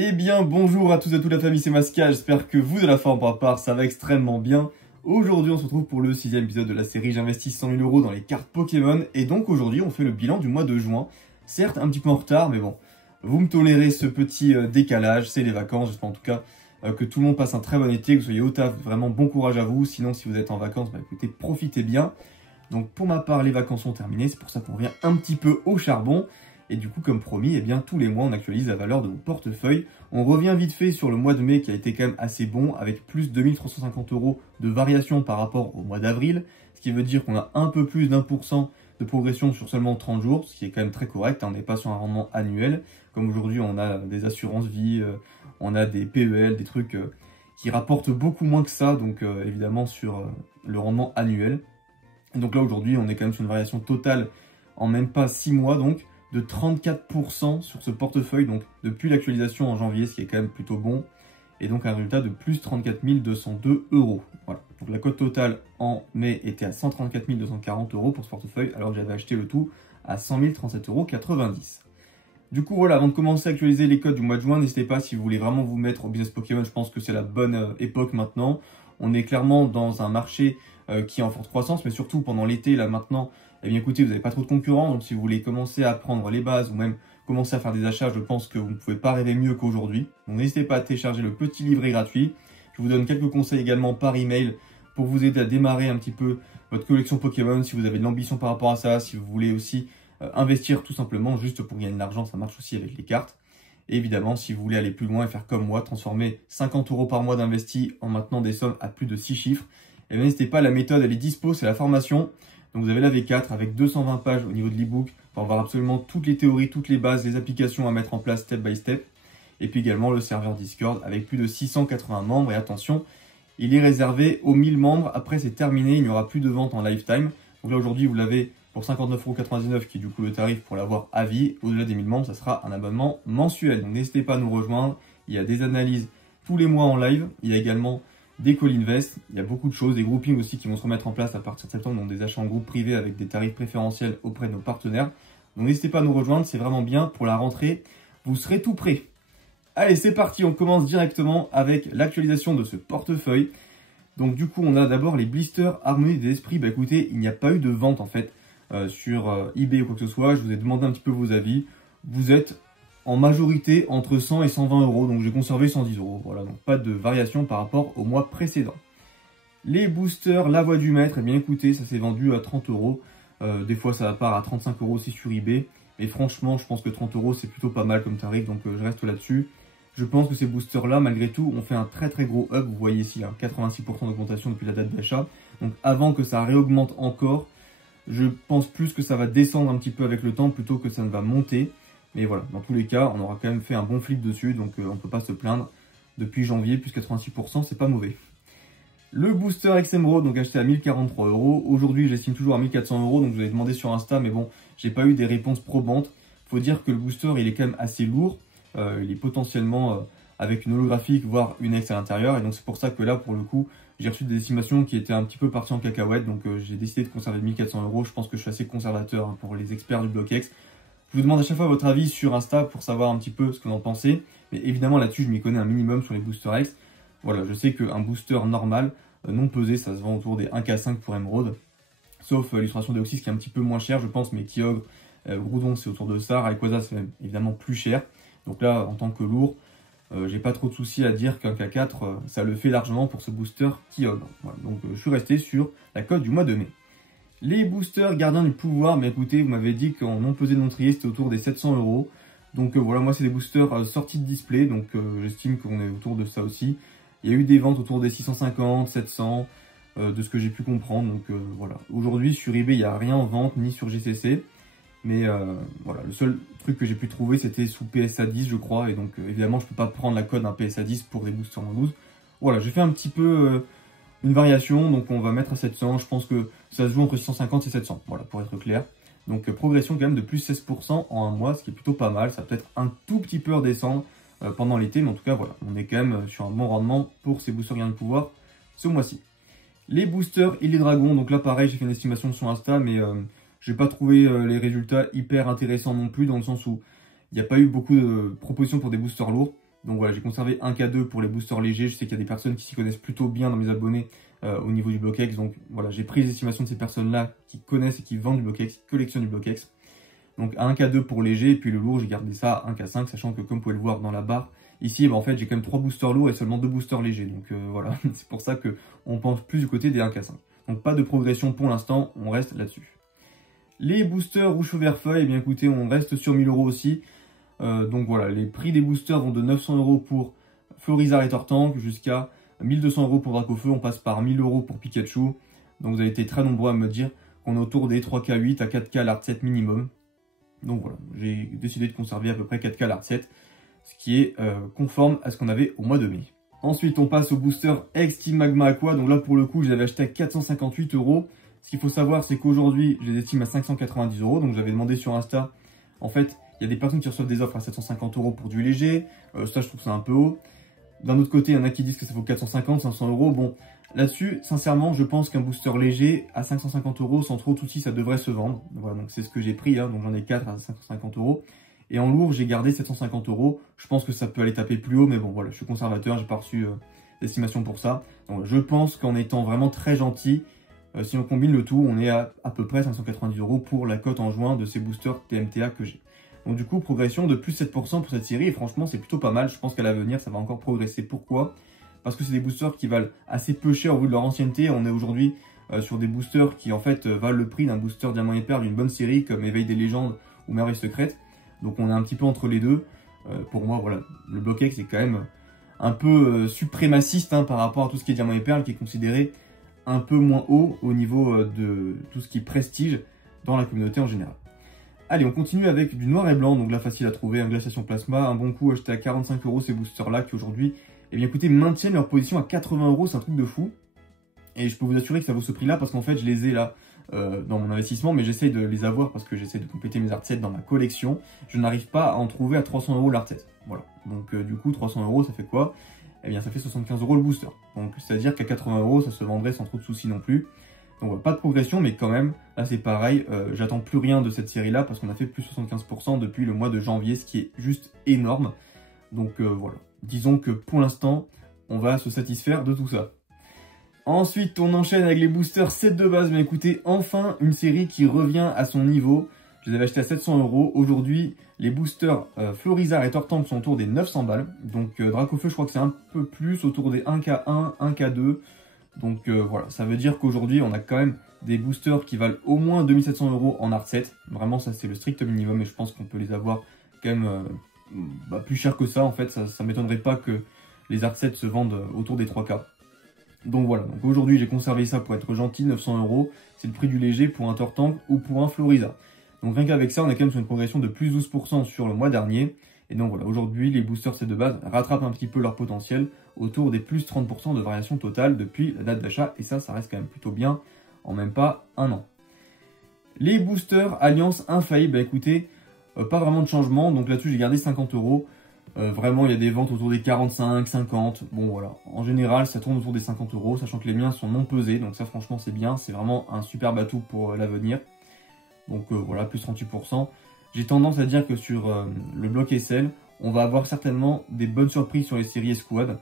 Eh bien bonjour à tous et à toute la famille, c'est Masca, j'espère que vous de la forme par part, ça va extrêmement bien. Aujourd'hui on se retrouve pour le 6ème épisode de la série J'investis 100 000 € dans les cartes Pokémon. Et donc aujourd'hui on fait le bilan du mois de juin, certes un petit peu en retard mais bon, vous me tolérez ce petit décalage, c'est les vacances, j'espère en tout cas que tout le monde passe un très bon été, que vous soyez au taf, vraiment bon courage à vous. Sinon si vous êtes en vacances, bah écoutez, profitez bien. Donc pour ma part les vacances sont terminées, c'est pour ça qu'on revient un petit peu au charbon. Et du coup, comme promis, eh bien, tous les mois, on actualise la valeur de vos portefeuilles. On revient vite fait sur le mois de mai qui a été quand même assez bon, avec plus de 2350 € de variation par rapport au mois d'avril. Ce qui veut dire qu'on a un peu plus d'1% de progression sur seulement 30 jours, ce qui est quand même très correct. On n'est pas sur un rendement annuel. Comme aujourd'hui, on a des assurances vie, on a des PEL, des trucs qui rapportent beaucoup moins que ça, donc évidemment sur le rendement annuel. Et donc là, aujourd'hui, on est quand même sur une variation totale en même pas 6 mois, donc de 34% sur ce portefeuille, donc depuis l'actualisation en janvier, ce qui est quand même plutôt bon, et donc un résultat de plus 34 202 €. Voilà. Donc la cote totale en mai était à 134 240 € pour ce portefeuille, alors que j'avais acheté le tout à 100 037,90 €. Du coup voilà, avant de commencer à actualiser les codes du mois de juin, n'hésitez pas si vous voulez vraiment vous mettre au business Pokémon, je pense que c'est la bonne époque maintenant. On est clairement dans un marché qui est en forte croissance, mais surtout pendant l'été, là maintenant, eh bien écoutez, vous n'avez pas trop de concurrents, donc si vous voulez commencer à prendre les bases ou même commencer à faire des achats, je pense que vous ne pouvez pas rêver mieux qu'aujourd'hui. Donc n'hésitez pas à télécharger le petit livret gratuit. Je vous donne quelques conseils également par email pour vous aider à démarrer un petit peu votre collection Pokémon, si vous avez de l'ambition par rapport à ça, si vous voulez aussi investir tout simplement juste pour gagner de l'argent, ça marche aussi avec les cartes. Et évidemment, si vous voulez aller plus loin et faire comme moi, transformer 50 € par mois d'investi en maintenant des sommes à plus de 6 chiffres, et bien n'hésitez pas, la méthode elle est dispo, c'est la formation. Donc vous avez la V4 avec 220 pages au niveau de l'ebook pour voir absolument toutes les théories, toutes les bases, les applications à mettre en place step by step. Et puis également le serveur Discord avec plus de 680 membres. Et attention, il est réservé aux 1000 membres. Après c'est terminé, il n'y aura plus de vente en lifetime. Donc là aujourd'hui vous l'avez pour 59,99 € qui est du coup le tarif pour l'avoir à vie. Au-delà des 1000 membres, ça sera un abonnement mensuel. Donc n'hésitez pas à nous rejoindre. Il y a des analyses tous les mois en live. Il y a également des call invest, il y a beaucoup de choses, des groupings aussi qui vont se remettre en place à partir de septembre, donc des achats en groupe privé avec des tarifs préférentiels auprès de nos partenaires. Donc n'hésitez pas à nous rejoindre, c'est vraiment bien pour la rentrée, vous serez tout prêt. Allez, c'est parti, on commence directement avec l'actualisation de ce portefeuille. Donc du coup, on a d'abord les blisters Harmonie des esprits. Bah écoutez, il n'y a pas eu de vente en fait sur eBay ou quoi que ce soit, je vous ai demandé un petit peu vos avis. Vous êtes en majorité entre 100 et 120 €, donc j'ai conservé 110 €. Voilà, donc pas de variation par rapport au mois précédent. Les boosters, la voix du maître, eh bien écoutez, ça s'est vendu à 30 €. Des fois ça part à 35 € aussi sur eBay. Mais franchement, je pense que 30 € c'est plutôt pas mal comme tarif, donc je reste là-dessus. Je pense que ces boosters-là, malgré tout, ont fait un très très gros up. Vous voyez ici, hein, 86% d'augmentation depuis la date d'achat. Donc avant que ça réaugmente encore, je pense plus que ça va descendre un petit peu avec le temps plutôt que ça ne va monter. Mais voilà, dans tous les cas, on aura quand même fait un bon flip dessus, donc on ne peut pas se plaindre. Depuis janvier, plus 86%, c'est pas mauvais. Le booster Exemeraude, donc acheté à 1043 €. Aujourd'hui, j'estime toujours à 1400 €, donc je vous avais demandé sur Insta, mais bon, j'ai pas eu des réponses probantes. Faut dire que le booster, il est quand même assez lourd. Il est potentiellement avec une holographique, voire une X à l'intérieur. Et donc c'est pour ça que là, pour le coup, j'ai reçu des estimations qui étaient un petit peu parties en cacahuète. Donc j'ai décidé de conserver 1400 €. Je pense que je suis assez conservateur pour les experts du bloc X. Je vous demande à chaque fois votre avis sur Insta pour savoir un petit peu ce que vous en pensez. Mais évidemment, là-dessus, je m'y connais un minimum sur les boosters X. Voilà, je sais qu'un booster normal, non pesé, ça se vend autour des 1,5 $ pour Emeraude. Sauf l'illustration d'Eoxys qui est un petit peu moins cher, je pense. Mais Kyogre, Groudon, c'est autour de ça. Rayquaza, c'est même évidemment plus cher. Donc là, en tant que lourd, j'ai pas trop de soucis à dire qu'un K4, ça le fait largement pour ce booster Kyogre. Voilà, donc je suis resté sur la cote du mois de mai. Les boosters gardiens du pouvoir, mais écoutez, vous m'avez dit qu'en non pesé non trié, c'était autour des 700 €. Donc voilà, moi c'est des boosters sortis de display, donc j'estime qu'on est autour de ça aussi. Il y a eu des ventes autour des 650, 700, de ce que j'ai pu comprendre. Donc voilà, aujourd'hui sur eBay, il n'y a rien en vente, ni sur GCC. Mais voilà, le seul truc que j'ai pu trouver, c'était sous PSA 10, je crois. Et donc évidemment, je ne peux pas prendre la cote d'un PSA 10 pour des boosters en 12. Voilà, j'ai fait un petit peu une variation, donc on va mettre à 700. Je pense que ça se joue entre 650 et 700, voilà, pour être clair. Donc progression quand même de plus 16% en un mois, ce qui est plutôt pas mal. Ça peut être un tout petit peu redescendre pendant l'été, mais en tout cas, voilà, on est quand même sur un bon rendement pour ces boosters gains de pouvoir ce mois-ci. Les boosters et les dragons, donc là pareil, j'ai fait une estimation sur Insta, mais J'ai pas trouvé les résultats hyper intéressants non plus, dans le sens où il n'y a pas eu beaucoup de propositions pour des boosters lourds. Donc voilà, j'ai conservé un K2 pour les boosters légers. Je sais qu'il y a des personnes qui s'y connaissent plutôt bien dans mes abonnés au niveau du BlockX. Donc voilà, j'ai pris les estimations de ces personnes-là qui connaissent et qui vendent du BlockX, qui collectionnent du BlockX. Donc un K2 pour léger, et puis le lourd, j'ai gardé ça à 1 K5, sachant que comme vous pouvez le voir dans la barre, ici, en fait, j'ai quand même 3 boosters lourds et seulement 2 boosters légers. Donc voilà, c'est pour ça qu'on pense plus du côté des 1 K5. Donc pas de progression pour l'instant, on reste là-dessus. Les boosters rouge feu vert feuille, eh bien écoutez, on reste sur 1000 € aussi. Donc voilà, les prix des boosters vont de 900 € pour Florizarre et Tortank jusqu'à 1200 € pour Dracofeu. On passe par 1000 € pour Pikachu. Donc vous avez été très nombreux à me dire qu'on est autour des 3K8 à 4K l'Art 7 minimum. Donc voilà, j'ai décidé de conserver à peu près 4K l'Art 7, ce qui est conforme à ce qu'on avait au mois de mai. Ensuite, on passe au booster X-Team Magma Aqua. Donc là, pour le coup, je l'avais acheté à 458 €. Ce qu'il faut savoir, c'est qu'aujourd'hui, je les estime à 590 €. Donc j'avais demandé sur Insta. En fait, il y a des personnes qui reçoivent des offres à 750 € pour du léger. Ça, je trouve ça un peu haut. D'un autre côté, il y en a qui disent que ça vaut 450, 500 €. Bon, là-dessus, sincèrement, je pense qu'un booster léger à 550 € sans trop de soucis, ça devrait se vendre. Voilà, donc c'est ce que j'ai pris. Hein, donc j'en ai 4 à 550 €. Et en lourd, j'ai gardé 750 €. Je pense que ça peut aller taper plus haut, mais bon, voilà, je suis conservateur, j'ai pas reçu d'estimation pour ça. Donc je pense qu'en étant vraiment très gentil, si on combine le tout, on est à peu près 590 € pour la cote en juin de ces boosters TMTA que j'ai. Donc du coup, progression de plus 7% pour cette série, et franchement, c'est plutôt pas mal. Je pense qu'à l'avenir, ça va encore progresser. Pourquoi? Parce que c'est des boosters qui valent assez peu cher au vu de leur ancienneté. On est aujourd'hui sur des boosters qui, en fait, valent le prix d'un booster Diamant et Perle d'une bonne série, comme Éveil des légendes ou Merveille secrète. Donc on est un petit peu entre les deux. Pour moi, voilà, le BlockX est quand même un peu suprémaciste hein, par rapport à tout ce qui est Diamant et Perle, qui est considéré un peu moins haut au niveau de tout ce qui est prestige dans la communauté en général. Allez, on continue avec du noir et blanc, donc là facile à trouver, un glaciation plasma, un bon coup acheté à 45 € ces boosters-là qui aujourd'hui, eh bien écoutez, maintiennent leur position à 80 €, c'est un truc de fou. Et je peux vous assurer que ça vaut ce prix-là parce qu'en fait je les ai là dans mon investissement, mais j'essaye de les avoir parce que j'essaie de compléter mes art sets dans ma collection. Je n'arrive pas à en trouver à 300 € l'art set. Voilà, donc du coup 300 € ça fait quoi? Eh bien ça fait 75 € le booster. Donc c'est-à-dire qu'à 80 € ça se vendrait sans trop de soucis non plus. Donc pas de progression, mais quand même, là c'est pareil, j'attends plus rien de cette série-là parce qu'on a fait plus 75% depuis le mois de janvier, ce qui est juste énorme. Donc voilà, disons que pour l'instant, on va se satisfaire de tout ça. Ensuite, on enchaîne avec les boosters 7 de base, mais écoutez, enfin une série qui revient à son niveau. Je les avais achetés à 700 €. Aujourd'hui, les boosters Florizarre et Tortank sont autour des 900 balles. Donc Dracofeu, je crois que c'est un peu plus, autour des 1K1, 1K2. Donc voilà, ça veut dire qu'aujourd'hui, on a quand même des boosters qui valent au moins 2700 € en art set. Vraiment, ça c'est le strict minimum et je pense qu'on peut les avoir quand même plus cher que ça. En fait, ça m'étonnerait pas que les art sets se vendent autour des 3K. Donc voilà, donc aujourd'hui j'ai conservé ça pour être gentil, 900 €. C'est le prix du léger pour un Tortank ou pour un Florizarre. Donc rien qu'avec ça, on est quand même sur une progression de plus 12% sur le mois dernier. Et donc voilà, aujourd'hui, les boosters set de base rattrapent un petit peu leur potentiel autour des plus 30% de variation totale depuis la date d'achat. Et ça reste quand même plutôt bien en même pas un an. Les boosters Alliance Infaillible, bah écoutez, pas vraiment de changement. Donc là-dessus, j'ai gardé 50 €. Vraiment, il y a des ventes autour des 45, 50. Bon voilà, en général, ça tourne autour des 50 €, sachant que les miens sont non pesés. Donc ça, franchement, c'est bien. C'est vraiment un super atout pour l'avenir. Donc voilà, plus 38%. J'ai tendance à dire que sur le bloc SL, on va avoir certainement des bonnes surprises sur les séries escouades.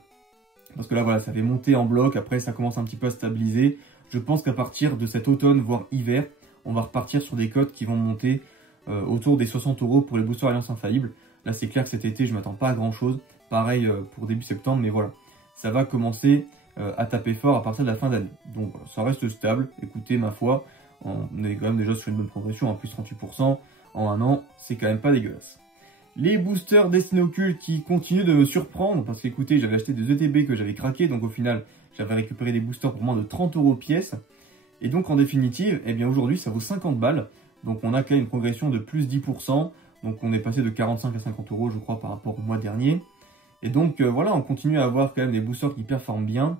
Parce que là, voilà, ça fait monter en bloc. Après, ça commence un petit peu à stabiliser. Je pense qu'à partir de cet automne, voire hiver, on va repartir sur des cotes qui vont monter autour des 60 € pour les boosters Alliance Infaillible. Là, c'est clair que cet été, je ne m'attends pas à grand-chose. Pareil pour début septembre, mais voilà. Ça va commencer à taper fort à partir de la fin d'année. Donc voilà, ça reste stable. Écoutez, ma foi, on est quand même déjà sur une bonne progression, plus 38%. En un an, c'est quand même pas dégueulasse. Les boosters Destinés Occultes qui continuent de me surprendre, parce qu'écoutez, j'avais acheté des ETB que j'avais craqué, donc au final, j'avais récupéré des boosters pour moins de 30 € pièce. Et donc en définitive, eh bien aujourd'hui, ça vaut 50 balles. Donc on a quand même une progression de plus 10%. Donc on est passé de 45 à 50 € je crois par rapport au mois dernier. Et donc voilà, on continue à avoir quand même des boosters qui performent bien.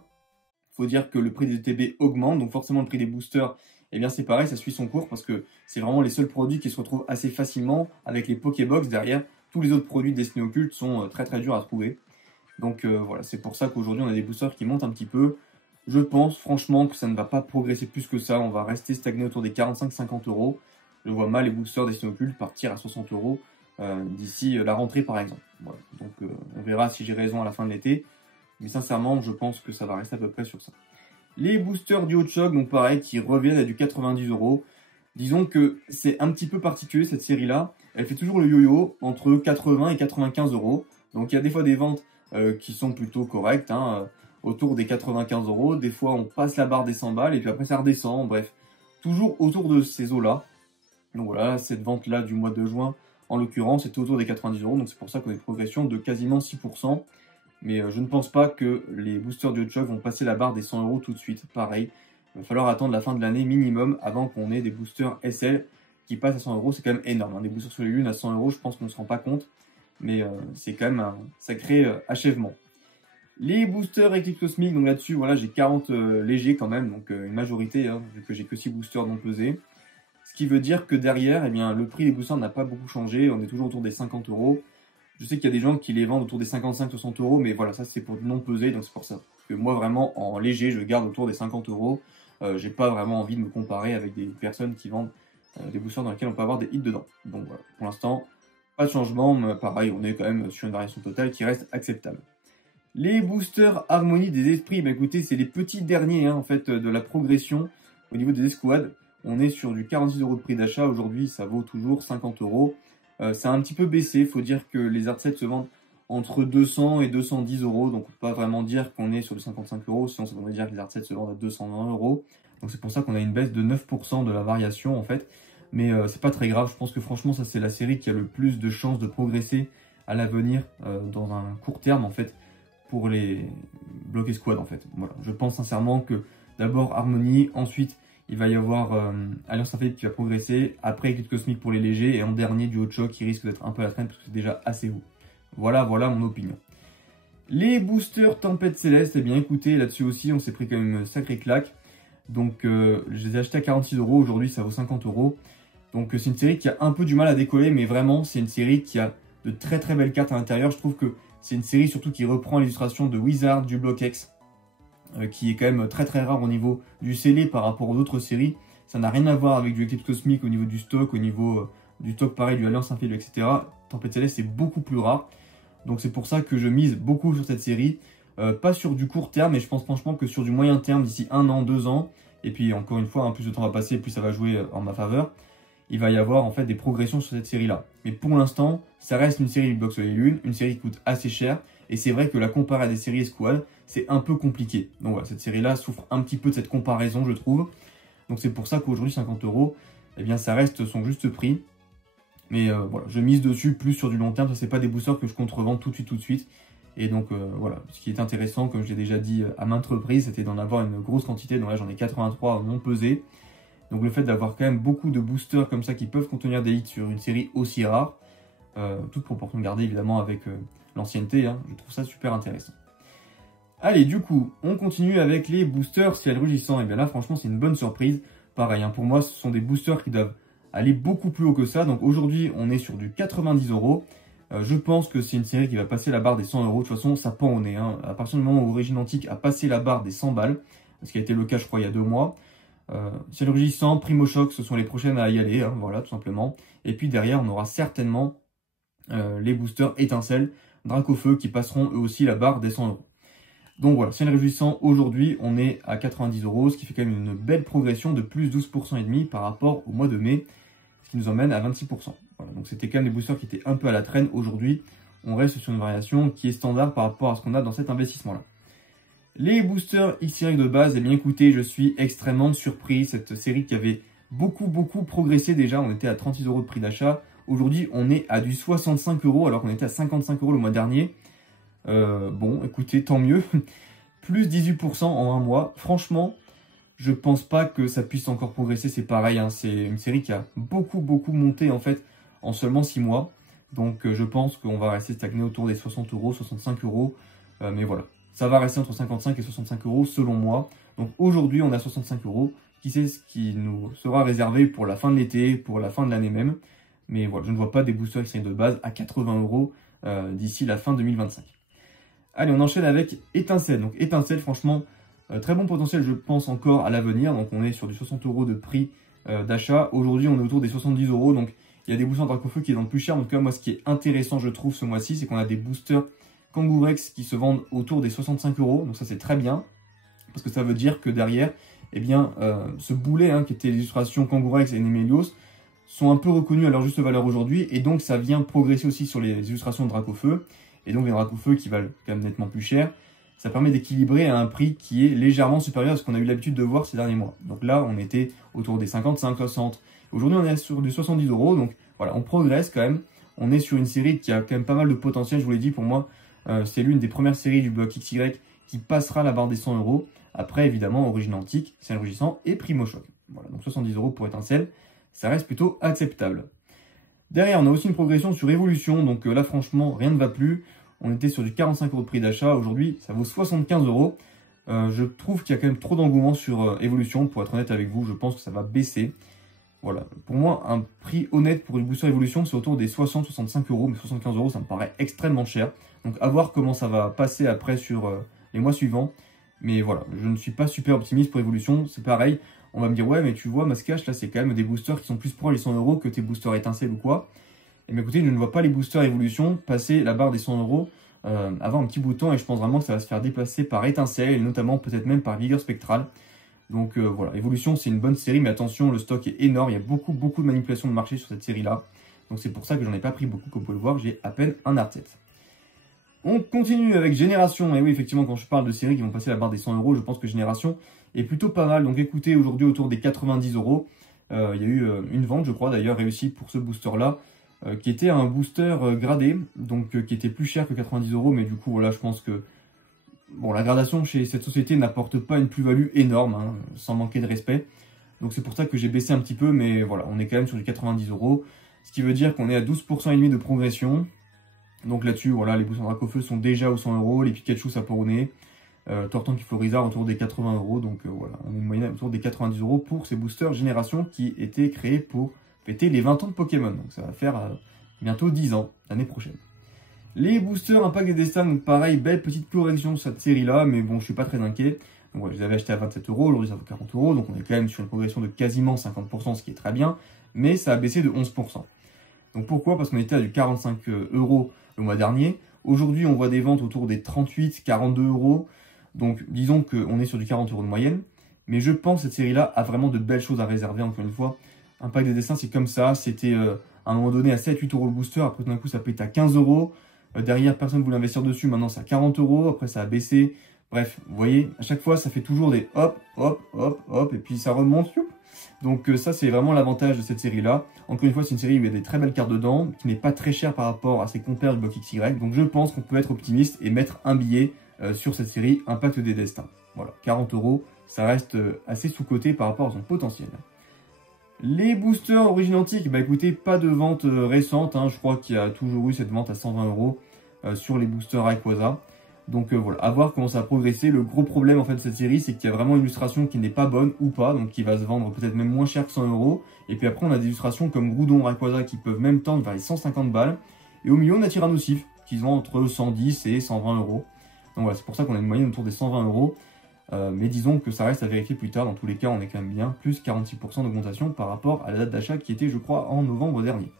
Il faut dire que le prix des ETB augmente, donc forcément le prix des boosters, eh bien c'est pareil, ça suit son cours parce que c'est vraiment les seuls produits qui se retrouvent assez facilement avec les Pokébox derrière. Tous les autres produits de Destinés Occultes sont très très durs à trouver. Donc voilà, c'est pour ça qu'aujourd'hui on a des boosters qui montent un petit peu. Je pense franchement que ça ne va pas progresser plus que ça, on va rester stagné autour des 45-50 €. je vois mal les boosters Destinée Occulte partir à 60 € d'ici la rentrée par exemple. Voilà. Donc on verra si j'ai raison à la fin de l'été, mais sincèrement je pense que ça va rester à peu près sur ça. Les boosters du Hot-Shock, donc pareil, qui reviennent à du 90 €. Disons que c'est un petit peu particulier cette série-là. Elle fait toujours le yo-yo entre 80 et 95 €. Donc il y a des fois des ventes qui sont plutôt correctes, hein, autour des 95 €. Des fois on passe la barre des 100 balles et puis après ça redescend. Bref, toujours autour de ces eaux-là. Donc voilà, cette vente-là du mois de juin, en l'occurrence, c'était autour des 90 €. Donc c'est pour ça qu'on a une progression de quasiment 6%. Mais je ne pense pas que les boosters du Hot-Shock vont passer la barre des 100 € tout de suite. Pareil, il va falloir attendre la fin de l'année minimum avant qu'on ait des boosters SL qui passent à 100 €. C'est quand même énorme, hein. Des boosters sur les lunes à 100 €, je pense qu'on ne se rend pas compte. Mais c'est quand même un sacré achèvement. Les boosters Eclipse Cosmic, donc là-dessus, voilà, j'ai 40 légers quand même, donc une majorité, hein, vu que j'ai que 6 boosters non pesés. Ce qui veut dire que derrière, eh bien, le prix des boosters n'a pas beaucoup changé, on est toujours autour des 50 €. Je sais qu'il y a des gens qui les vendent autour des 55-60 €, mais voilà, ça c'est pour non pesé, donc c'est pour ça. Parce que moi vraiment, en léger, je garde autour des 50 €. J'ai pas vraiment envie de me comparer avec des personnes qui vendent des boosters dans lesquels on peut avoir des hits dedans. Donc voilà, pour l'instant, pas de changement, mais pareil, on est quand même sur une variation totale qui reste acceptable. Les boosters Harmonie des Esprits, bah écoutez, c'est les petits derniers, hein, en fait, de la progression au niveau des escouades. On est sur du 46 € de prix d'achat, aujourd'hui ça vaut toujours 50 €. Ça a un petit peu baissé, il faut dire que les Art 7 se vendent entre 200 et 210 €, donc on peut pas vraiment dire qu'on est sur du 55 €, sinon ça voudrait dire que les Art 7 se vendent à 220 €. Donc c'est pour ça qu'on a une baisse de 9% de la variation en fait, mais c'est pas très grave, je pense que franchement ça c'est la série qui a le plus de chances de progresser à l'avenir dans un court terme en fait, pour les blocs escouades en fait. Voilà, je pense sincèrement que d'abord Harmonie, ensuite il va y avoir Alliance Infaillible qui va progresser, après Eclipse Cosmic pour les légers, et en dernier du Hot-Shock qui risque d'être un peu à la traîne parce que c'est déjà assez haut. Voilà mon opinion. Les boosters Tempête Céleste, eh bien écoutez, là-dessus aussi on s'est pris quand même une sacrée claque. Donc je les ai achetés à 46 €, aujourd'hui ça vaut 50 €. Donc c'est une série qui a un peu du mal à décoller, mais vraiment c'est une série qui a de très très belles cartes à l'intérieur. Je trouve que c'est une série surtout qui reprend l'illustration de Wizard du bloc X, qui est quand même très très rare au niveau du scellé par rapport aux autres séries. Ça n'a rien à voir avec du Eclipse Cosmic au niveau du stock, au niveau du stock pareil, du Alliance Infaillible, etc. Tempête Céleste c'est beaucoup plus rare. Donc c'est pour ça que je mise beaucoup sur cette série. Pas sur du court terme, mais je pense franchement que sur du moyen terme, d'ici 1 an, 2 ans, et puis encore une fois, hein, plus le temps va passer, plus ça va jouer en ma faveur, il va y avoir en fait des progressions sur cette série-là. Mais pour l'instant, ça reste une série Big Box Soleil Lune, une série qui coûte assez cher, et c'est vrai que la comparer à des séries escouades, c'est un peu compliqué. Donc voilà, cette série-là souffre un petit peu de cette comparaison, je trouve. Donc c'est pour ça qu'aujourd'hui, 50 €, eh bien ça reste son juste prix. Mais voilà, je mise dessus plus sur du long terme, ça c'est pas des boosters que je compte revendre tout de suite. Et donc voilà, ce qui est intéressant, comme je l'ai déjà dit à maintes reprises, c'était d'en avoir une grosse quantité. Donc là j'en ai 83 non pesés. Donc le fait d'avoir quand même beaucoup de boosters comme ça qui peuvent contenir des hits sur une série aussi rare, toute proportion gardée évidemment avec l'ancienneté, hein, je trouve ça super intéressant. Allez, du coup, on continue avec les boosters ciel rugissant. Et bien là franchement c'est une bonne surprise. Pareil, hein, pour moi ce sont des boosters qui doivent aller beaucoup plus haut que ça. Donc aujourd'hui on est sur du 90 €. Je pense que c'est une série qui va passer la barre des 100 €. De toute façon ça pend au nez, hein. À partir du moment où Origine Antique a passé la barre des 100 balles, ce qui a été le cas je crois il y a 2 mois, Ciel Rugissant, Primo Choc, ce sont les prochaines à y aller, hein, voilà tout simplement. Et puis derrière on aura certainement les boosters Étincelle, Dracofeu qui passeront eux aussi la barre des 100 €. Donc voilà, Ciel Réjouissant, aujourd'hui on est à 90 €, ce qui fait quand même une belle progression de plus 12,5% par rapport au mois de mai, ce qui nous emmène à 26%. Voilà, donc c'était quand même des boosters qui étaient un peu à la traîne. Aujourd'hui, on reste sur une variation qui est standard par rapport à ce qu'on a dans cet investissement-là. Les boosters XY de base, eh bien écoutez, je suis extrêmement surpris. Cette série qui avait beaucoup progressé déjà, on était à 36 € de prix d'achat. Aujourd'hui, on est à du 65 € alors qu'on était à 55 € le mois dernier. Bon, écoutez, tant mieux. Plus 18% en un mois. Franchement, je pense pas que ça puisse encore progresser. C'est pareil, hein, c'est une série qui a beaucoup monté en fait en seulement 6 mois. Donc je pense qu'on va rester stagné autour des 60 €, 65 €. Mais voilà, ça va rester entre 55 et 65 € selon moi. Donc aujourd'hui, on a 65 €. Qui sait ce qui nous sera réservé pour la fin de l'été, pour la fin de l'année même. Mais voilà, je ne vois pas des boosters qui sont de base à 80 € d'ici la fin 2025. Allez, on enchaîne avec Étincelle. Donc Étincelle, franchement, très bon potentiel, je pense, encore à l'avenir. Donc on est sur du 60 € de prix d'achat. Aujourd'hui, on est autour des 70 €. Donc, il y a des boosters Dracofeu qui vendent plus cher. En tout cas, moi, ce qui est intéressant, je trouve, ce mois-ci, c'est qu'on a des boosters Kangourex qui se vendent autour des 65 €. Donc, ça, c'est très bien. Parce que ça veut dire que derrière, eh bien, ce boulet, qui était l'illustration Kangourex et Nemelios, sont un peu reconnus à leur juste valeur aujourd'hui. Et donc, ça vient progresser aussi sur les illustrations de Dracofeu. Et donc, les Dracofeu qui valent quand même nettement plus cher. Ça permet d'équilibrer à un prix qui est légèrement supérieur à ce qu'on a eu l'habitude de voir ces derniers mois. Donc là, on était autour des 55, 60. Aujourd'hui, on est sur du 70 €. Donc voilà, on progresse quand même. On est sur une série qui a quand même pas mal de potentiel. Je vous l'ai dit, pour moi, c'est l'une des premières séries du bloc XY qui passera la barre des 100 €. Après, évidemment, Origine Antique, Ciel Rugissant et Primo Choc. Voilà, donc 70 € pour Étincelle, ça reste plutôt acceptable. Derrière, on a aussi une progression sur Évolution. Donc là, franchement, rien ne va plus. On était sur du 45 € de prix d'achat. Aujourd'hui, ça vaut 75 €. Je trouve qu'il y a quand même trop d'engouement sur Evolution. Pour être honnête avec vous, je pense que ça va baisser. Voilà. Pour moi, un prix honnête pour une booster Evolution, c'est autour des 60-65 €. Mais 75 €, ça me paraît extrêmement cher. Donc, à voir comment ça va passer après sur les mois suivants. Mais voilà, je ne suis pas super optimiste pour Evolution. C'est pareil. On va me dire, ouais, mais tu vois, Mascache, là, c'est quand même des boosters qui sont plus proches des 100 € que tes boosters Étincelle ou quoi. Et bien écoutez, je ne vois pas les boosters Evolution passer la barre des 100 € avant un petit bout de temps, et je pense vraiment que ça va se faire dépasser par Étincelle, et notamment peut-être même par Vigueur Spectrale. Donc voilà, Evolution c'est une bonne série, mais attention, le stock est énorme, il y a beaucoup de manipulation de marché sur cette série-là. Donc c'est pour ça que j'en ai pas pris beaucoup, comme vous pouvez le voir, j'ai à peine un Artet. On continue avec Génération, et oui effectivement quand je parle de séries qui vont passer la barre des 100 €, je pense que Génération est plutôt pas mal. Donc écoutez, aujourd'hui autour des 90 €, il y a eu une vente je crois d'ailleurs réussie pour ce booster-là, qui était un booster gradé, donc qui était plus cher que 90 €, mais du coup voilà, je pense que bon, la gradation chez cette société n'apporte pas une plus-value énorme, sans manquer de respect. Donc c'est pour ça que j'ai baissé un petit peu, mais voilà, on est quand même sur du 90 €, ce qui veut dire qu'on est à 12,5 % de progression. Donc là-dessus, voilà, les boosters Dracofeu sont déjà aux 100 €, les Pikachu Saporonné, Tortank Florizard autour des 80 €, donc voilà, on a une moyenne autour des 90 € pour ces boosters Génération qui étaient créés pour fêter les 20 ans de Pokémon. Donc ça va faire bientôt 10 ans, l'année prochaine. Les boosters Impact des Destins, donc pareil, belle petite correction sur cette série-là, mais bon, je suis pas très inquiet. Donc voilà, je les avais achetés à 27 €, aujourd'hui ça vaut 40 €, donc on est quand même sur une progression de quasiment 50%, ce qui est très bien, mais ça a baissé de 11%. Donc pourquoi? Parce qu'on était à du 45 € le mois dernier. Aujourd'hui, on voit des ventes autour des 38, 42 €. Donc disons qu'on est sur du 40 € de moyenne. Mais je pense que cette série-là a vraiment de belles choses à réserver, encore une fois. Impact des Destins, c'est comme ça. C'était à un moment donné à 7-8 € le booster. Après, tout d'un coup, ça pète à 15 €. Derrière, personne ne voulait investir dessus. Maintenant, c'est à 40 €. Après, ça a baissé. Bref, vous voyez, à chaque fois, ça fait toujours des hop, hop, hop, hop. Et puis, ça remonte. Donc ça, c'est vraiment l'avantage de cette série-là. Encore une fois, c'est une série où il y a des très belles cartes dedans, qui n'est pas très chère par rapport à ses compères du bloc XY. Donc je pense qu'on peut être optimiste et mettre un billet sur cette série Impact des Destins. Voilà, 40 €, ça reste assez sous-coté par rapport à son potentiel. Les boosters Origine Antique, bah écoutez, pas de vente récente. Je crois qu'il y a toujours eu cette vente à 120 € sur les boosters Rayquaza. Donc voilà, à voir comment ça va progresser. Le gros problème en fait de cette série, c'est qu'il y a vraiment une illustration qui n'est pas bonne ou pas, donc qui va se vendre peut-être même moins cher que 100 €. Et puis après, on a des illustrations comme Groudon, Rayquaza qui peuvent même tendre vers les 150 balles. Et au milieu, on a Tyrannosif qui se vend entre 110 et 120 €. Donc voilà, c'est pour ça qu'on a une moyenne autour des 120 €. Mais disons que ça reste à vérifier plus tard. Dans tous les cas, on est quand même bien, plus 46% d'augmentation par rapport à la date d'achat qui était, je crois, en novembre dernier.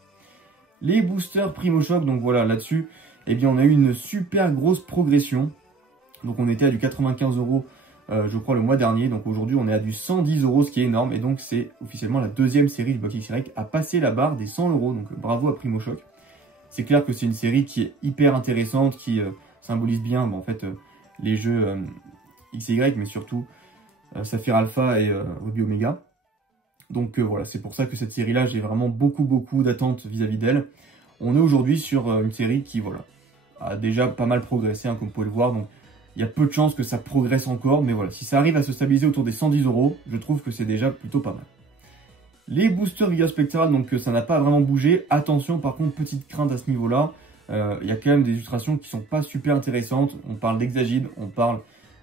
Les boosters Primo Choc, donc voilà, là-dessus, eh bien, on a eu une super grosse progression. Donc, on était à du 95 €, je crois, le mois dernier. Donc, aujourd'hui, on est à du 110 €, ce qui est énorme. Et donc, c'est officiellement la deuxième série du bloc XY à passer la barre des 100 €. Donc, bravo à Primo Choc. C'est clair que c'est une série qui est hyper intéressante, qui symbolise bien, bon, en fait, les jeux XY, mais surtout Saphir Alpha et Ruby Omega. Donc, voilà, c'est pour ça que cette série-là, j'ai vraiment beaucoup d'attentes vis-à-vis d'elle. On est aujourd'hui sur une série qui, voilà, a déjà pas mal progressé, comme vous pouvez le voir. Donc, il y a peu de chances que ça progresse encore. Mais voilà, si ça arrive à se stabiliser autour des 110 €, je trouve que c'est déjà plutôt pas mal. Les boosters Vigueur Spectrale, donc ça n'a pas vraiment bougé. Attention, par contre, petite crainte à ce niveau-là. Il y a quand même des illustrations qui sont pas super intéressantes. On parle d'Exagide, on parle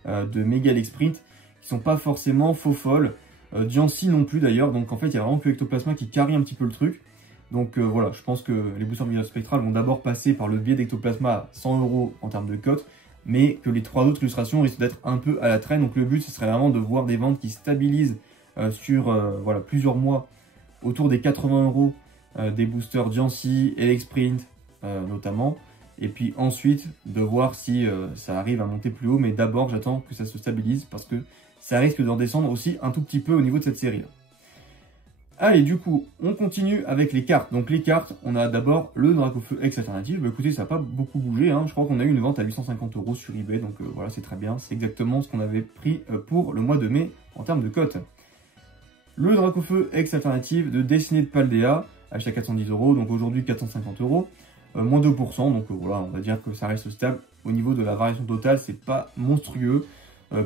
de Megal Sprint, qui sont pas forcément faux folles. Diancie non plus d'ailleurs. Donc en fait, il y a vraiment que Ectoplasma qui carry un petit peu le truc. Donc voilà, je pense que les boosters Vigueur Spectrale vont d'abord passer par le biais d'Ectoplasma à 100 € en termes de cote, mais que les trois autres illustrations risquent d'être un peu à la traîne. Donc le but, ce serait vraiment de voir des ventes qui stabilisent sur voilà, plusieurs mois autour des 80 € des boosters Diancie, Elexprint notamment. Et puis ensuite de voir si ça arrive à monter plus haut. Mais d'abord j'attends que ça se stabilise parce que ça risque d'en descendre aussi un tout petit peu au niveau de cette série là. Allez, du coup, on continue avec les cartes. Donc les cartes, on a d'abord le Dracofeu X alternative. Bah, écoutez, ça n'a pas beaucoup bougé, hein. Je crois qu'on a eu une vente à 850 € sur eBay, donc voilà, c'est très bien. C'est exactement ce qu'on avait pris pour le mois de mai en termes de cote. Le Dracofeu X alternative de Destinée de Paldea, acheté à 410 €, donc aujourd'hui 450 €, moins 2%, donc voilà, on va dire que ça reste stable. Au niveau de la variation totale, c'est pas monstrueux.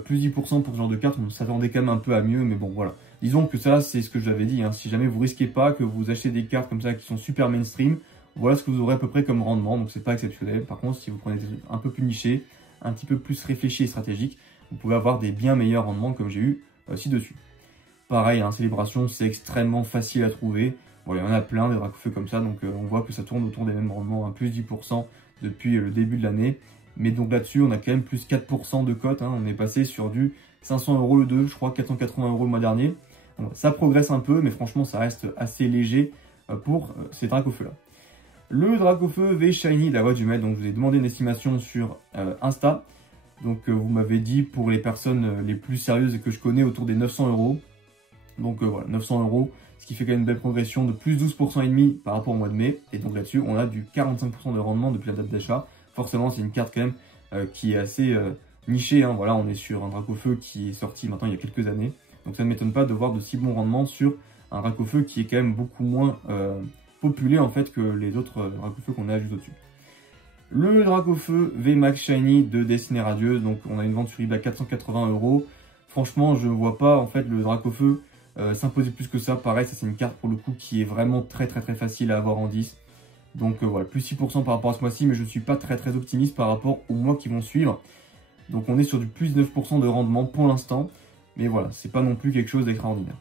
Plus 10% pour ce genre de carte, on s'attendait quand même un peu à mieux, mais bon, voilà. Disons que ça, c'est ce que j'avais dit, hein. Si jamais vous risquez pas, que vous achetez des cartes comme ça qui sont super mainstream, voilà ce que vous aurez à peu près comme rendement, donc c'est pas exceptionnel. Par contre, si vous prenez des trucs un peu plus nichés, un petit peu plus réfléchis et stratégiques, vous pouvez avoir des bien meilleurs rendements comme j'ai eu ci-dessus. Pareil, hein, Célébration, c'est extrêmement facile à trouver. Bon, il y en a plein des Dracofeu comme ça, donc on voit que ça tourne autour des mêmes rendements, hein, plus 10% depuis le début de l'année. Mais donc là-dessus, on a quand même plus 4% de cote, hein. On est passé sur du 500 € le 2, je crois 480 € le mois dernier. Donc, ça progresse un peu, mais franchement, ça reste assez léger pour ces Dracofeu-là. Le Dracofeu V Shiny de la voie du maître, donc je vous ai demandé une estimation sur Insta. Donc vous m'avez dit pour les personnes les plus sérieuses et que je connais autour des 900 €. Donc voilà, 900 €, ce qui fait quand même une belle progression de plus 12% et demi par rapport au mois de mai. Et donc là-dessus, on a du 45% de rendement depuis la date d'achat. Forcément, c'est une carte quand même qui est assez nichée, hein. Voilà, on est sur un Dracofeu qui est sorti maintenant il y a quelques années. Donc ça ne m'étonne pas de voir de si bons rendements sur un Dracofeu qui est quand même beaucoup moins populé en fait que les autres Dracofeu qu'on a juste au-dessus. Le Dracofeu VMAX Shiny de Destinée Radieuse, donc on a une vente sur eBay à 480 €. Franchement, je ne vois pas en fait le Dracofeu s'imposer plus que ça. Pareil, ça c'est une carte pour le coup qui est vraiment très facile à avoir en 10. Donc voilà, plus 6% par rapport à ce mois-ci, mais je ne suis pas très optimiste par rapport aux mois qui vont suivre. Donc on est sur du plus 9% de rendement pour l'instant. Mais voilà, c'est pas non plus quelque chose d'extraordinaire.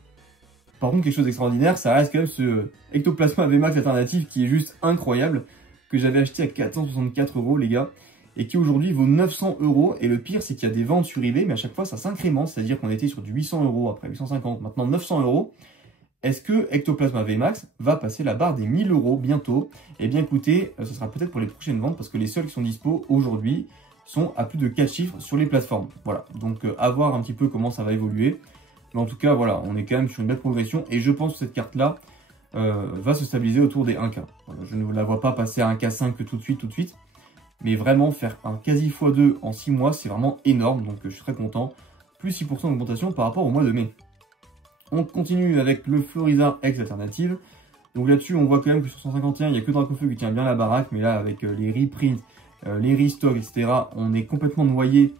Par contre, quelque chose d'extraordinaire, ça reste quand même ce Ectoplasma VMAX alternative qui est juste incroyable, que j'avais acheté à 464 € les gars, et qui aujourd'hui vaut 900 €. Et le pire, c'est qu'il y a des ventes sur eBay, mais à chaque fois ça s'incrémente, c'est-à-dire qu'on était sur du 800 €, après 850, maintenant 900 €. Est-ce que Ectoplasma VMAX va passer la barre des 1000 € bientôt? Eh bien écoutez, ce sera peut-être pour les prochaines ventes, parce que les seuls qui sont dispo aujourd'hui sont à plus de 4 chiffres sur les plateformes. Voilà, donc à voir un petit peu comment ça va évoluer. Mais en tout cas, voilà, on est quand même sur une belle progression, et je pense que cette carte-là va se stabiliser autour des 1K. Voilà, je ne la vois pas passer à 1K5 tout de suite, mais vraiment faire un quasi x2 en 6 mois, c'est vraiment énorme, donc je suis très content. Plus 6% d'augmentation par rapport au mois de mai. On continue avec le Florizard X alternative. Donc là-dessus, on voit quand même que sur 151, il n'y a que Dracofeu qui tient bien la baraque, mais là, avec les reprints, les restocks, etc., on est complètement noyé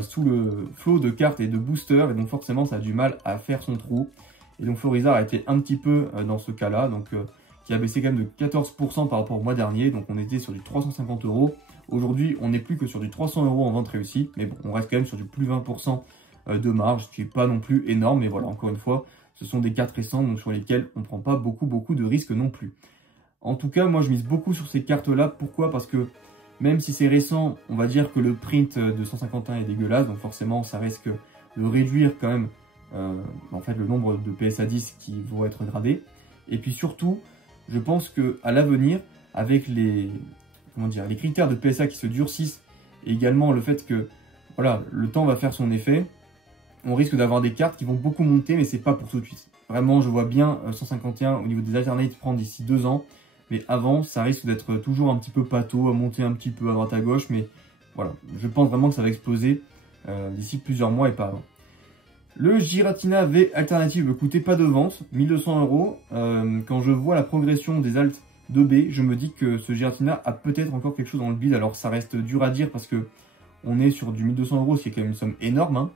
sous le flot de cartes et de boosters, et donc forcément, ça a du mal à faire son trou. Et donc Florizard a été un petit peu dans ce cas-là, donc qui a baissé quand même de 14% par rapport au mois dernier, donc on était sur du 350 €. Aujourd'hui, on n'est plus que sur du 300 € en vente réussie, mais bon, on reste quand même sur du plus 20% de marge, ce qui n'est pas non plus énorme, mais voilà, encore une fois, ce sont des cartes récentes donc sur lesquelles on ne prend pas beaucoup de risques non plus. En tout cas, moi je mise beaucoup sur ces cartes-là. Pourquoi? Parce que même si c'est récent, on va dire que le print de 151 est dégueulasse, donc forcément ça risque de réduire quand même en fait le nombre de PSA 10 qui vont être gradés. Et puis surtout, je pense qu'à l'avenir, avec les critères de PSA qui se durcissent, et également le fait que voilà, le temps va faire son effet, on risque d'avoir des cartes qui vont beaucoup monter, mais c'est pas pour tout de suite. Vraiment, je vois bien 151 au niveau des alternates prendre d'ici 2 ans, mais avant, ça risque d'être toujours un petit peu pâteau, à monter un petit peu à droite à gauche, mais voilà, je pense vraiment que ça va exploser d'ici plusieurs mois et pas avant. Le Giratina V alternative ne coûtait pas de vente, 1200 €. Quand je vois la progression des alts 2B, je me dis que ce Giratina a peut-être encore quelque chose dans le bide. Alors ça reste dur à dire parce que on est sur du 1200 €, ce qui est quand même une somme énorme, hein.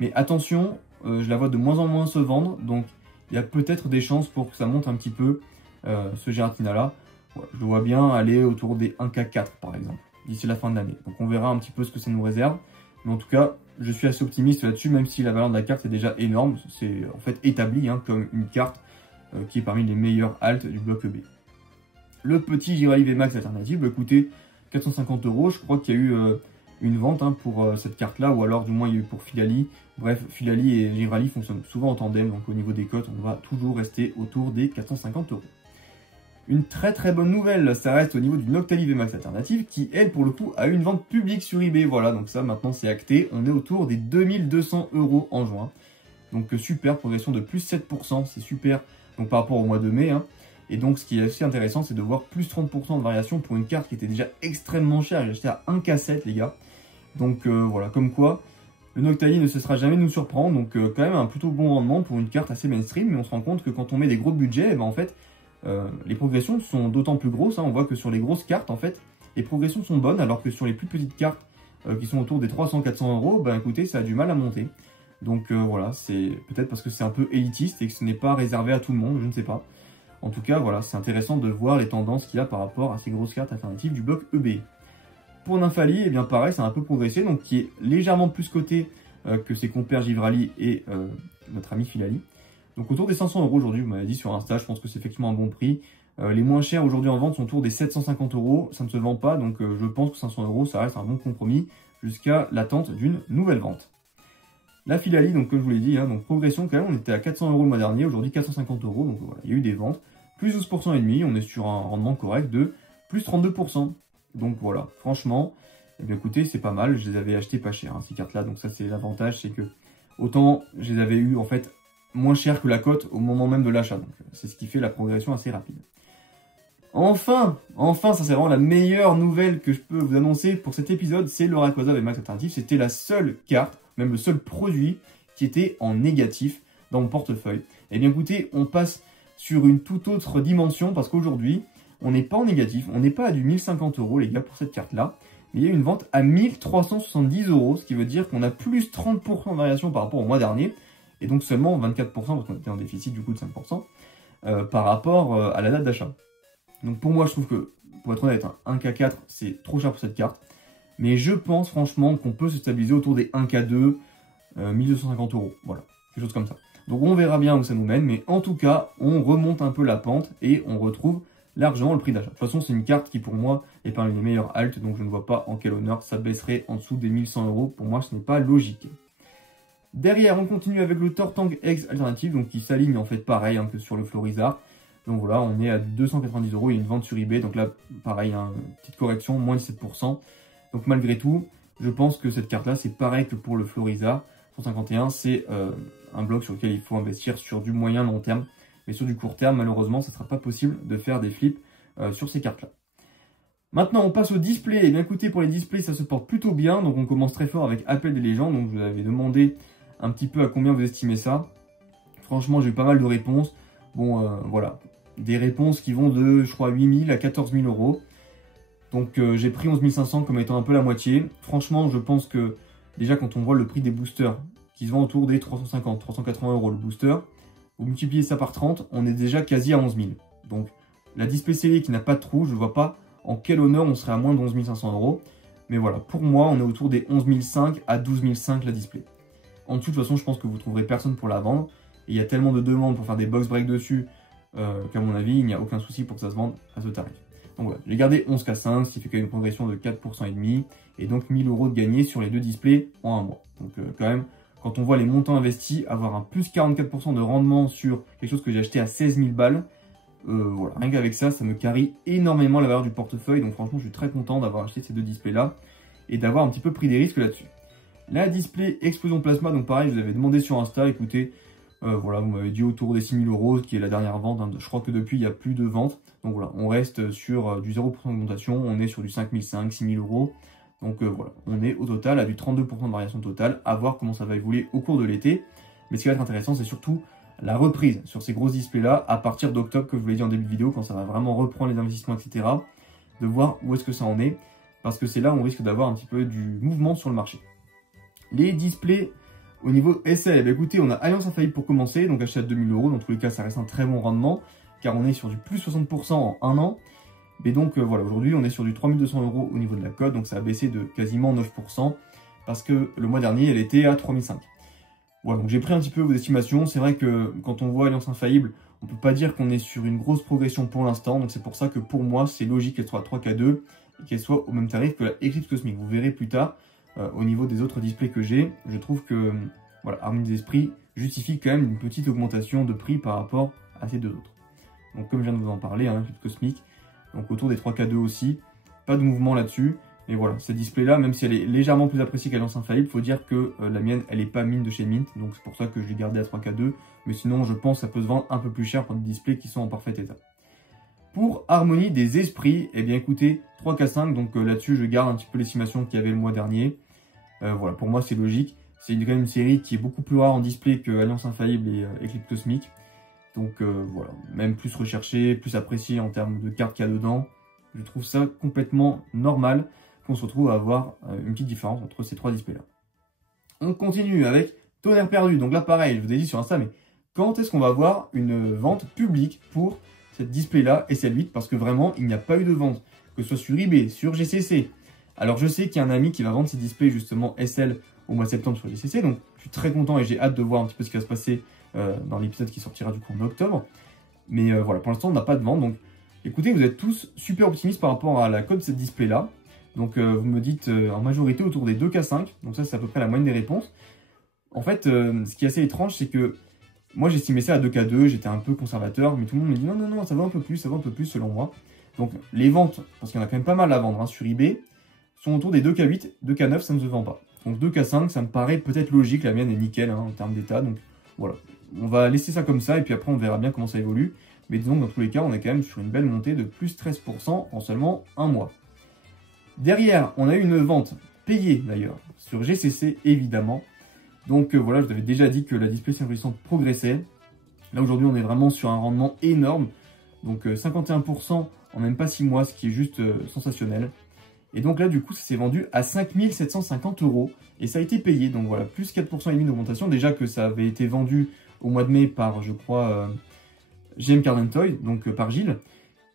Mais attention, je la vois de moins en moins se vendre, donc il y a peut-être des chances pour que ça monte un petit peu ce Giratina-là. Ouais, je le vois bien aller autour des 1K4 par exemple, d'ici la fin de l'année. Donc on verra un petit peu ce que ça nous réserve. Mais en tout cas, je suis assez optimiste là-dessus, même si la valeur de la carte est déjà énorme. C'est en fait établi comme une carte qui est parmi les meilleures alts du bloc B. Le petit Jiraiya VMAX alternative coûtait 450 €. Je crois qu'il y a eu une vente hein, pour cette carte-là, ou alors du moins il y a eu pour Filali. Bref, Filali et Givrali fonctionnent souvent en tandem, donc au niveau des cotes, on va toujours rester autour des 450 €. Une très bonne nouvelle, ça reste au niveau du Noctali VMAX Alternative, qui elle pour le coup a eu une vente publique sur eBay. Voilà, donc ça maintenant c'est acté, on est autour des 2200 € en juin. Donc super, progression de plus 7%, c'est super, donc par rapport au mois de mai. Hein. Et donc ce qui est assez intéressant, c'est de voir plus 30% de variation pour une carte qui était déjà extrêmement chère. J'ai acheté à 1,7 les gars. Donc voilà, comme quoi, le Noctali ne cessera jamais de nous surprendre. Donc quand même un plutôt bon rendement pour une carte assez mainstream. Mais on se rend compte que quand on met des gros budgets, eh ben, en fait, les progressions sont d'autant plus grosses. Hein. On voit que sur les grosses cartes, en fait, les progressions sont bonnes. Alors que sur les plus petites cartes, qui sont autour des 300-400 €, ben écoutez, ça a du mal à monter. Donc voilà, c'est peut-être parce que c'est un peu élitiste et que ce n'est pas réservé à tout le monde, je ne sais pas. En tout cas, voilà, c'est intéressant de voir les tendances qu'il y a par rapport à ces grosses cartes alternatives du bloc EB. Pour Nymphali, eh bien pareil, ça a un peu progressé, donc qui est légèrement plus coté que ses compères Givrali et notre ami Filali. Donc autour des 500 € aujourd'hui, vous m'avez dit sur Insta, je pense que c'est effectivement un bon prix. Les moins chers aujourd'hui en vente sont autour des 750 €, ça ne se vend pas, donc je pense que 500 €, ça reste un bon compromis jusqu'à l'attente d'une nouvelle vente. La Filali, donc comme je vous l'ai dit, hein, donc progression quand même, on était à 400 € le mois dernier, aujourd'hui 450 €, donc voilà, il y a eu des ventes, plus 12% et demi, on est sur un rendement correct de plus 32%. Donc voilà, franchement, eh bien écoutez, c'est pas mal, je les avais achetés pas cher, hein, ces cartes-là, donc ça c'est l'avantage, c'est que autant je les avais eu en fait moins cher que la cote au moment même de l'achat, donc c'est ce qui fait la progression assez rapide. Enfin, ça c'est vraiment la meilleure nouvelle que je peux vous annoncer pour cet épisode, c'est le Rayquaza VMAX Alternative, c'était la seule carte, même le seul produit qui était en négatif dans mon portefeuille. Et bien écoutez, on passe sur une toute autre dimension parce qu'aujourd'hui, on n'est pas en négatif, on n'est pas à du 1050 € les gars pour cette carte-là, mais il y a une vente à 1370 €, ce qui veut dire qu'on a plus 30% de variation par rapport au mois dernier, et donc seulement 24% parce qu'on était en déficit du coup de 5% par rapport à la date d'achat. Donc pour moi, je trouve que, pour être honnête, un 1K4, c'est trop cher pour cette carte. Mais je pense franchement qu'on peut se stabiliser autour des 1K2, 1250 €. Voilà, quelque chose comme ça. Donc on verra bien où ça nous mène, mais en tout cas, on remonte un peu la pente et on retrouve largement le prix d'achat. De toute façon, c'est une carte qui pour moi est parmi les meilleures altes, donc je ne vois pas en quel honneur ça baisserait en dessous des 1100 €. Pour moi, ce n'est pas logique. Derrière, on continue avec le Tortank X Alternative, donc qui s'aligne en fait pareil hein, que sur le Florizard. Donc voilà, on est à 290 €, il y a une vente sur eBay, donc là, pareil, hein, petite correction, moins de 7%. Donc malgré tout, je pense que cette carte-là, c'est pareil que pour le Florizard. 151, c'est un bloc sur lequel il faut investir sur du moyen long terme. Mais sur du court terme, malheureusement, ce ne sera pas possible de faire des flips sur ces cartes-là. Maintenant, on passe au display. Et bien écoutez, pour les displays, ça se porte plutôt bien. Donc on commence très fort avec Appel des légendes. Donc je vous avais demandé un petit peu à combien vous estimez ça. Franchement, j'ai eu pas mal de réponses. Bon, voilà. Des réponses qui vont de, je crois, 8000 à 14 000 €. Donc j'ai pris 11 500 comme étant un peu la moitié. Franchement, je pense que déjà quand on voit le prix des boosters qui se vend autour des 350, 380 € le booster, vous multipliez ça par 30, on est déjà quasi à 11 000. Donc la display scellée qui n'a pas de trou, je ne vois pas en quel honneur on serait à moins de 11 500 €. Mais voilà, pour moi, on est autour des 11 500 à 12 500 la display. En dessous, de toute façon, je pense que vous trouverez personne pour la vendre. Et il y a tellement de demandes pour faire des box break dessus qu'à mon avis, il n'y a aucun souci pour que ça se vende à ce tarif. Donc voilà, j'ai gardé 11K5, ce qui fait quand même une progression de 4% et demi, et donc 1000 € de gagné sur les deux displays en un mois. Donc quand même, quand on voit les montants investis, avoir un plus 44% de rendement sur quelque chose que j'ai acheté à 16 000 balles, voilà, rien qu'avec ça, ça me carie énormément la valeur du portefeuille. Donc franchement, je suis très content d'avoir acheté ces deux displays-là et d'avoir un petit peu pris des risques là-dessus. La display Explosion Plasma, donc pareil, je vous avais demandé sur Insta, écoutez, voilà, vous m'avez dit autour des 6 000 €, qui est la dernière vente. Hein, je crois que depuis, il n'y a plus de vente. Donc voilà, on reste sur du 0% d'augmentation, on est sur du 5 500, 6 000 €. Donc voilà, on est au total à du 32% de variation totale, à voir comment ça va évoluer au cours de l'été. Mais ce qui va être intéressant, c'est surtout la reprise sur ces gros displays-là à partir d'octobre, que je vous l'ai dit en début de vidéo, quand ça va vraiment reprendre les investissements, etc. De voir où est-ce que ça en est, parce que c'est là où on risque d'avoir un petit peu du mouvement sur le marché. Les displays au niveau SL, bah écoutez, on a Alliance Infaillible pour commencer, donc acheté à 2000 €. Dans tous les cas, ça reste un très bon rendement, car on est sur du plus 60% en un an. Mais donc voilà, aujourd'hui, on est sur du 3200 € au niveau de la cote, donc ça a baissé de quasiment 9%, parce que le mois dernier, elle était à 3005. Voilà, donc j'ai pris un petit peu vos estimations. C'est vrai que quand on voit Alliance Infaillible, on ne peut pas dire qu'on est sur une grosse progression pour l'instant, donc c'est pour ça que pour moi, c'est logique qu'elle soit à 3K2 et qu'elle soit au même tarif que la Eclipse Cosmic. Vous verrez plus tard, au niveau des autres displays que j'ai, je trouve que voilà, Harmonie des Esprits justifie quand même une petite augmentation de prix par rapport à ces deux autres. Donc comme je viens de vous en parler, hein, Eclipse Cosmic, donc autour des 3K2 aussi, pas de mouvement là-dessus. Et voilà, cette display-là, même si elle est légèrement plus appréciée qu'Alliance Infaillible, il faut dire que la mienne, elle n'est pas mine de chez Mint, donc c'est pour ça que je l'ai gardée à 3K2. Mais sinon, je pense que ça peut se vendre un peu plus cher pour des displays qui sont en parfait état. Pour Harmonie des Esprits, eh bien écoutez, 3K5, donc là-dessus, je garde un petit peu l'estimation qu'il y avait le mois dernier. Voilà, pour moi, c'est logique. C'est quand même une série qui est beaucoup plus rare en display que Alliance Infaillible et Eclipse Cosmic. Donc voilà, même plus recherché, plus apprécié en termes de cartes qu'il y a dedans. Je trouve ça complètement normal qu'on se retrouve à avoir une petite différence entre ces trois displays-là. On continue avec Tonnerre Perdu. Donc là, pareil, je vous ai dit sur Insta, mais quand est-ce qu'on va avoir une vente publique pour cette display-là SL8? Parce que vraiment, il n'y a pas eu de vente, que ce soit sur eBay, sur GCC. Alors je sais qu'il y a un ami qui va vendre ses displays justement SL au mois de septembre sur GCC, donc je suis très content et j'ai hâte de voir un petit peu ce qui va se passer dans l'épisode qui sortira du coup en octobre. Mais voilà, pour l'instant, on n'a pas de vente, donc écoutez, vous êtes tous super optimistes par rapport à la cote de cette display-là. Donc vous me dites en majorité autour des 2K5, donc ça c'est à peu près la moyenne des réponses. En fait, ce qui est assez étrange, c'est que moi j'estimais ça à 2K2, j'étais un peu conservateur, mais tout le monde me dit non, non, non, ça va un peu plus selon moi. Donc les ventes, parce qu'il y en a quand même pas mal à vendre hein, sur eBay, sont autour des 2K8, 2K9 ça ne se vend pas. Donc 2K5 ça me paraît peut-être logique, la mienne est nickel hein, en termes d'état, donc voilà. On va laisser ça comme ça et puis après on verra bien comment ça évolue. Mais disons dans tous les cas on est quand même sur une belle montée de plus 13% en seulement un mois. Derrière, on a eu une vente payée d'ailleurs, sur GCC évidemment. Donc voilà, je vous avais déjà dit que la display synchronisation progressait. Là aujourd'hui, on est vraiment sur un rendement énorme. Donc 51% en même pas 6 mois, ce qui est juste sensationnel. Et donc là, du coup, ça s'est vendu à 5 750 € et ça a été payé. Donc voilà, plus 4,5% d'augmentation. Déjà que ça avait été vendu au mois de mai par, je crois, GM Card & Toy, donc par Gilles.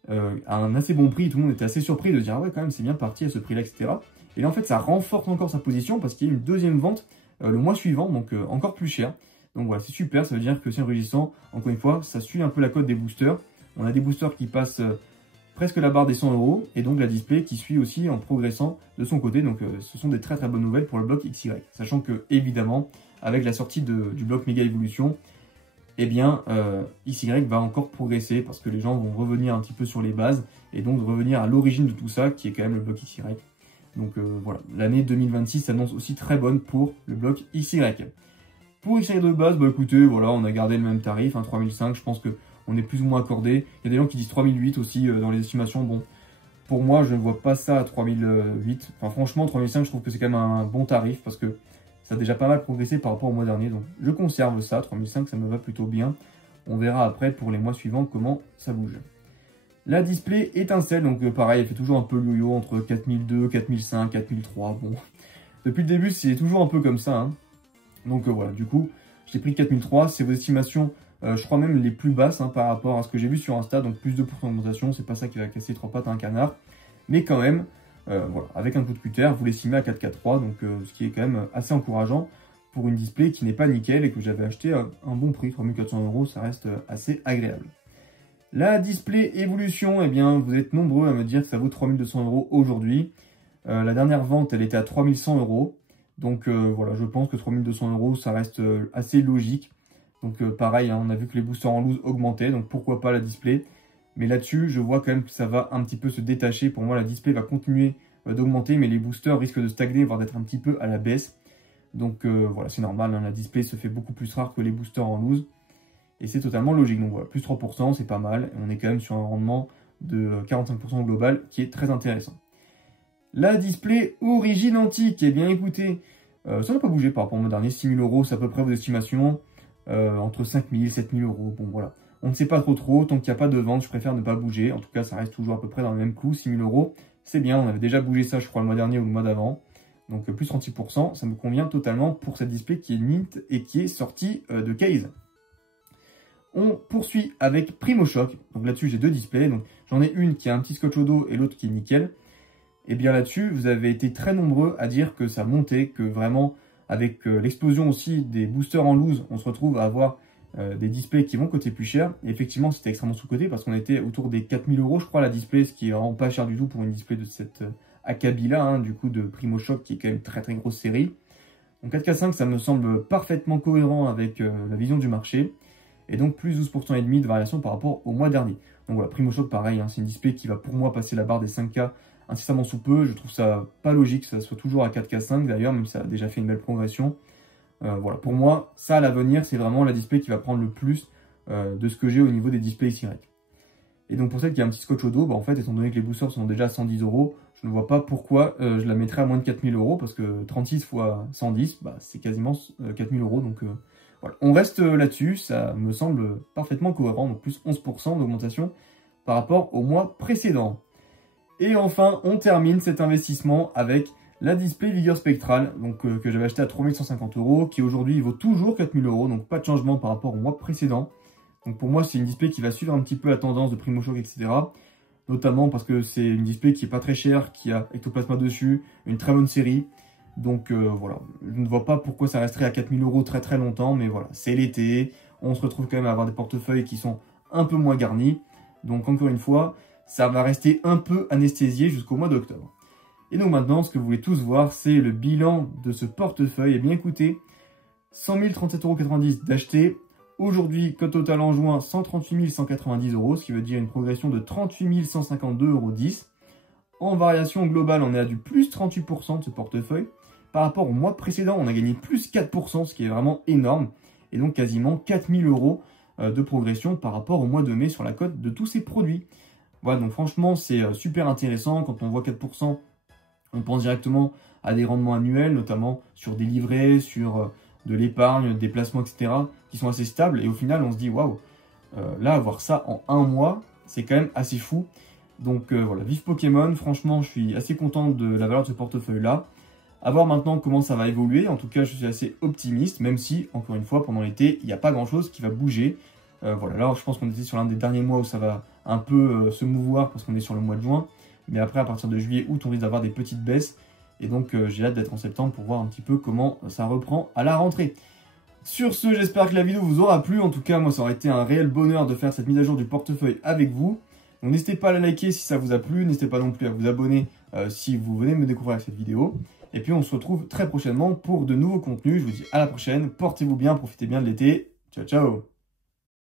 À un assez bon prix, tout le monde était assez surpris de dire ah ouais quand même c'est bien parti à ce prix là, etc. Et là en fait ça renforce encore sa position parce qu'il y a une deuxième vente le mois suivant, donc encore plus cher. Donc voilà, c'est super, ça veut dire que c'est enrichissant, encore une fois, ça suit un peu la cote des boosters. On a des boosters qui passent presque la barre des 100 € et donc la display qui suit aussi en progressant de son côté. Donc ce sont des très très bonnes nouvelles pour le bloc XY. Sachant que évidemment, avec la sortie du bloc Mega Evolution, eh bien, XY va encore progresser parce que les gens vont revenir un petit peu sur les bases et donc revenir à l'origine de tout ça qui est quand même le bloc XY. Donc voilà, l'année 2026 s'annonce aussi très bonne pour le bloc XY. Pour XY de base, bah écoutez, voilà, on a gardé le même tarif, hein, 3005, je pense qu'on est plus ou moins accordé. Il y a des gens qui disent 3008 aussi dans les estimations. Bon, pour moi, je ne vois pas ça à 3008. Enfin franchement, 3005, je trouve que c'est quand même un bon tarif parce que ça a déjà pas mal progressé par rapport au mois dernier, donc je conserve ça, 3005 ça me va plutôt bien. On verra après pour les mois suivants comment ça bouge. La display étincelle, donc pareil, elle fait toujours un peu yo-yo entre 4002, 4005, 4003, bon. Depuis le début, c'est toujours un peu comme ça, hein. Donc voilà, du coup, j'ai pris 4003, c'est vos estimations, je crois même les plus basses hein, par rapport à ce que j'ai vu sur Insta, donc plus de 2% d'augmentation, c'est pas ça qui va casser 3 pattes à un canard, mais quand même, voilà, avec un coup de cutter, vous l'estimez à 4K3, donc ce qui est quand même assez encourageant pour une display qui n'est pas nickel et que j'avais acheté à un bon prix, 3400 €, ça reste assez agréable. La display évolution, eh bien, vous êtes nombreux à me dire que ça vaut 3200 € aujourd'hui. La dernière vente, elle était à 3100 €, donc voilà, je pense que 3200 €, ça reste assez logique. Donc pareil, hein, on a vu que les boosters en loose augmentaient, donc pourquoi pas la display. Mais là-dessus, je vois quand même que ça va un petit peu se détacher. Pour moi, la display va continuer d'augmenter, mais les boosters risquent de stagner, voire d'être un petit peu à la baisse. Donc voilà, c'est normal, hein, la display se fait beaucoup plus rare que les boosters en loose. Et c'est totalement logique. Donc voilà, plus 3%, c'est pas mal. Et on est quand même sur un rendement de 45% global, qui est très intéressant. La display origine antique, eh bien écoutez, ça n'a pas bougé par rapport au mois dernier. 6 000 €, c'est à peu près vos estimations. Entre 5 000 et 7 000 €, bon voilà. On ne sait pas trop, tant qu'il n'y a pas de vente, je préfère ne pas bouger. En tout cas, ça reste toujours à peu près dans le même clou, 6 000 €. C'est bien, on avait déjà bougé ça, je crois, le mois dernier ou le mois d'avant. Donc plus 36%, ça me convient totalement pour cette display qui est mint et qui est sortie de case. On poursuit avec Primo Shock. Donc là-dessus, j'ai deux displays. Donc j'en ai une qui a un petit scotch au dos et l'autre qui est nickel. Et bien là-dessus, vous avez été très nombreux à dire que ça montait, que vraiment, avec l'explosion aussi des boosters en loose, on se retrouve à avoir des displays qui vont coûter plus cher. Et effectivement, c'était extrêmement sous-coté parce qu'on était autour des 4000 €, je crois, la display, ce qui est vraiment pas cher du tout pour une display de cette acabit-là, hein, du coup, de Primochoc, qui est quand même très très grosse série. Donc 4K5, ça me semble parfaitement cohérent avec la vision du marché. Et donc plus 12% et demi de variation par rapport au mois dernier. Donc voilà, Primochoc, pareil, hein, c'est une display qui va pour moi passer la barre des 5K incessamment sous peu. Je trouve ça pas logique que ça soit toujours à 4K5 d'ailleurs, même si ça a déjà fait une belle progression. Voilà, pour moi, ça à l'avenir, c'est vraiment la display qui va prendre le plus de ce que j'ai au niveau des displays XY. Et donc pour celle qui a un petit scotch au dos, bah en fait, étant donné que les boosters sont déjà à 110 €, je ne vois pas pourquoi je la mettrais à moins de 4000 €, parce que 36 fois 110, bah, c'est quasiment 4000 €. Donc voilà, on reste là-dessus, ça me semble parfaitement cohérent, donc plus 11% d'augmentation par rapport au mois précédent. Et enfin, on termine cet investissement avec la display Vigueur Spectral, donc, que j'avais acheté à 3150 €, qui aujourd'hui vaut toujours 4000 €, donc pas de changement par rapport au mois précédent. Donc pour moi, c'est une display qui va suivre un petit peu la tendance de Primochoc, etc. Notamment parce que c'est une display qui est pas très chère, qui a Ectoplasma dessus, une très bonne série. Donc voilà, je ne vois pas pourquoi ça resterait à 4000 € très très longtemps, mais voilà, c'est l'été, on se retrouve quand même à avoir des portefeuilles qui sont un peu moins garnis. Donc encore une fois, ça va rester un peu anesthésié jusqu'au mois d'octobre. Et donc maintenant, ce que vous voulez tous voir, c'est le bilan de ce portefeuille. Et bien écoutez, 100 037,90 € d'acheter. Aujourd'hui, code total en juin, 138 190 €, ce qui veut dire une progression de 38 152,10 €. En variation globale, on est à du plus 38% de ce portefeuille. Par rapport au mois précédent, on a gagné plus 4%, ce qui est vraiment énorme. Et donc quasiment 4000 € de progression par rapport au mois de mai sur la cote de tous ces produits. Voilà, donc franchement, c'est super intéressant. Quand on voit 4%, on pense directement à des rendements annuels, notamment sur des livrets, sur de l'épargne, des placements, etc., qui sont assez stables. Et au final, on se dit, waouh, là, avoir ça en un mois, c'est quand même assez fou. Donc voilà, vive Pokémon. Franchement, je suis assez content de la valeur de ce portefeuille-là. À voir maintenant comment ça va évoluer. En tout cas, je suis assez optimiste, même si, encore une fois, pendant l'été, il n'y a pas grand-chose qui va bouger. Voilà, là, je pense qu'on était sur l'un des derniers mois où ça va un peu se mouvoir parce qu'on est sur le mois de juin. Mais après, à partir de juillet, août, on risque d'avoir des petites baisses. Et donc, j'ai hâte d'être en septembre pour voir un petit peu comment ça reprend à la rentrée. Sur ce, j'espère que la vidéo vous aura plu. En tout cas, moi, ça aurait été un réel bonheur de faire cette mise à jour du portefeuille avec vous. Donc, n'hésitez pas à la liker si ça vous a plu. N'hésitez pas non plus à vous abonner si vous venez me découvrir avec cette vidéo. Et puis, on se retrouve très prochainement pour de nouveaux contenus. Je vous dis à la prochaine. Portez-vous bien, profitez bien de l'été. Ciao, ciao!